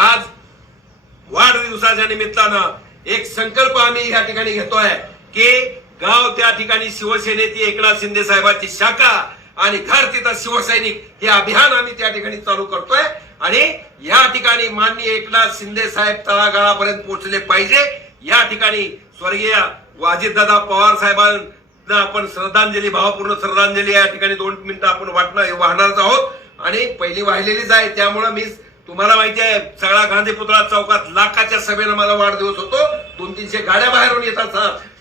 आज वाढदिवसाच्या निमित्तानं एक संकल्प आम्ही या ठिकाणी घेतोय की गाव त्या ठिकाणी शिवसेनेची एकनाथ शिंदे साहेबांची शाखा आणि घर तिथं शिवसैनिक हे अभियान आम्ही त्या ठिकाणी चालू करतोय आणि या ठिकाणी माननीय एकनाथ शिंदे साहेब तळागाळापर्यंत पोहोचले पाहिजे। या ठिकाणी स्वर्गीय अजितदादा पवार साहेबांना आपण श्रद्धांजली, भावपूर्ण श्रद्धांजली या ठिकाणी 2 मिनिटं आपण वाहणारच आहोत आणि पहिली वाहिलेलीच आहे। त्यामुळे मी तुम्हाला माहिती आहे सगळा गांधी पुतळा चौकात लाखाच्या सभेनं माझा वाढदिवस होतो, 200-300 गाड्या बाहेरून येतात,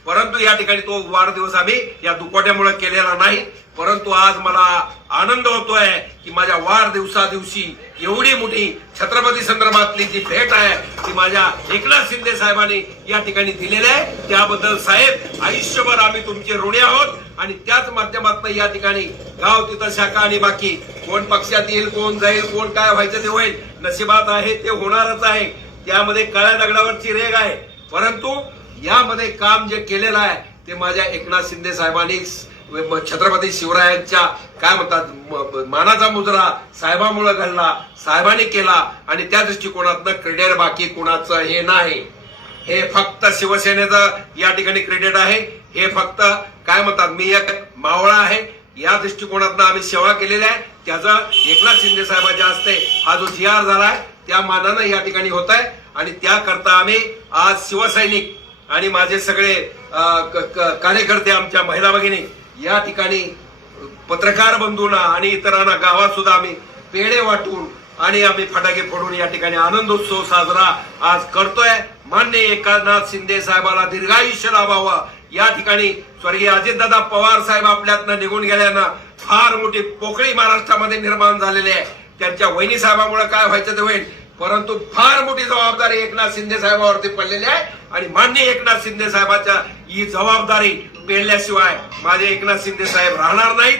परंतु या ठिकाणी तो वाढदिवस आम्ही या दुकोट्यामुळे केलेला नाही। परंतु आज मला आनंद होतोय की माझ्या वाढदिवसा दिवशी एवढी मोठी छत्रपती संदर्भातली जी भेट आहे ती माझ्या एकनाथ शिंदे साहेबांनी या ठिकाणी दिलेली आहे। त्याबद्दल साहेब आयुष्यभर आम्ही तुमचे ऋणी आहोत आणि त्याच माध्यमातून या ठिकाणी गाव तिथं शाखा आणि बाकी कोण पक्षात येईल, कोण जाईल, कोण काय व्हायचं ते होईल, नशिबात आहे ते होणारच आहे, त्यामध्ये काळ्या दगडावरची रेग आहे। परंतु यामध्ये काम जे केलेलं आहे ते माझ्या एकनाथ शिंदे साहेबांनी छत्रपती शिवरायांच्या काय म्हणतात मानाचा मुजरा साहेबांमुळे घडला, साहेबांनी केला आणि त्या दृष्टिकोनातनं क्रेडिट बाकी कुणाचं हे नाही, हे फक्त शिवसेनेचं या ठिकाणी क्रेडिट आहे। हे फक्त काय म्हणतात मी एक मावळा आहे या दृष्टिकोनातनं आम्ही सेवा केलेली आहे, त्याचा एकनाथ शिंदे साहेबांच्या हस्ते हा जो GR झालाय त्या मानानं या ठिकाणी होत आहे आणि त्याकरता आम्ही आज शिवसैनिक आणि माझे सगळे कार्यकर्ते आमच्या महिला भगिनी या ठिकाणी पत्रकार बंधूंना आणि इतरांना गावात सुद्धा आम्ही पेढे वाटून आणि आम्ही फटाके फोडून या ठिकाणी आनंदोत्सव साजरा आज करतोय। माननीय एकनाथ शिंदे साहेबांना दीर्घायुष्य लाभावं। या ठिकाणी स्वर्गीय अजितदादा पवार साहेब आपल्यातनं निघून गेल्यानं फार मोठी पोकळी महाराष्ट्रामध्ये निर्माण झालेली आहे। त्यांच्या वहिनी साहेबांमुळे काय व्हायचं ते होईल, परंतु फार मोठी जबाबदारी एकनाथ शिंदे साहेबांवरती पडलेली आहे आणि माननीय एकनाथ शिंदे साहेबांच्या ही जबाबदारी पेलल्याशिवाय माझे एकनाथ शिंदे साहेब राहणार नाहीत।